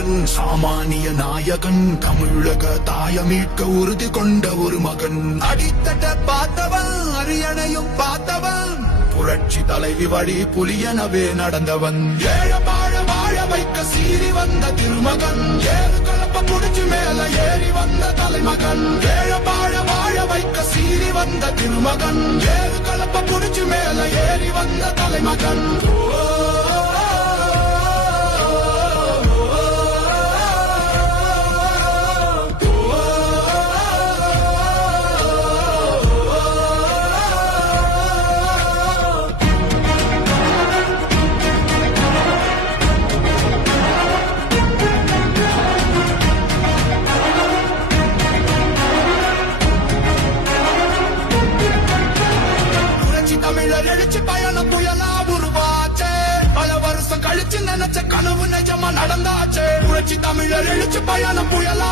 மகன் சாமானிய நாயகன் தமிழக தாய மீட்க உறுதி கொண்ட ஒரு மகன் அடித்தட்ட பார்த்தவன் அரியணையும் பார்த்தவன் புரட்சி தலைவி வழி புலியனவே நடந்தவன் ஏழ வாழ வைக்க சீறி வந்த திருமகன் ஏழு கலப்ப புடிச்சு மேல ஏறி வந்த தலைமகன் ஏழ வாழ வைக்க சீறி வந்த திருமகன் ஏழு கலப்ப புடிச்சு மேல ஏறி வந்த தலைமகன் தமிழர் எழுச்சி பயணம் புயலா உருவாச்சே பல வருஷம் கழிச்சு நினைச்ச கனவு நிஜமா நடந்தாச்சே புரட்சி தமிழர் எழுச்சி பயணம் புயலா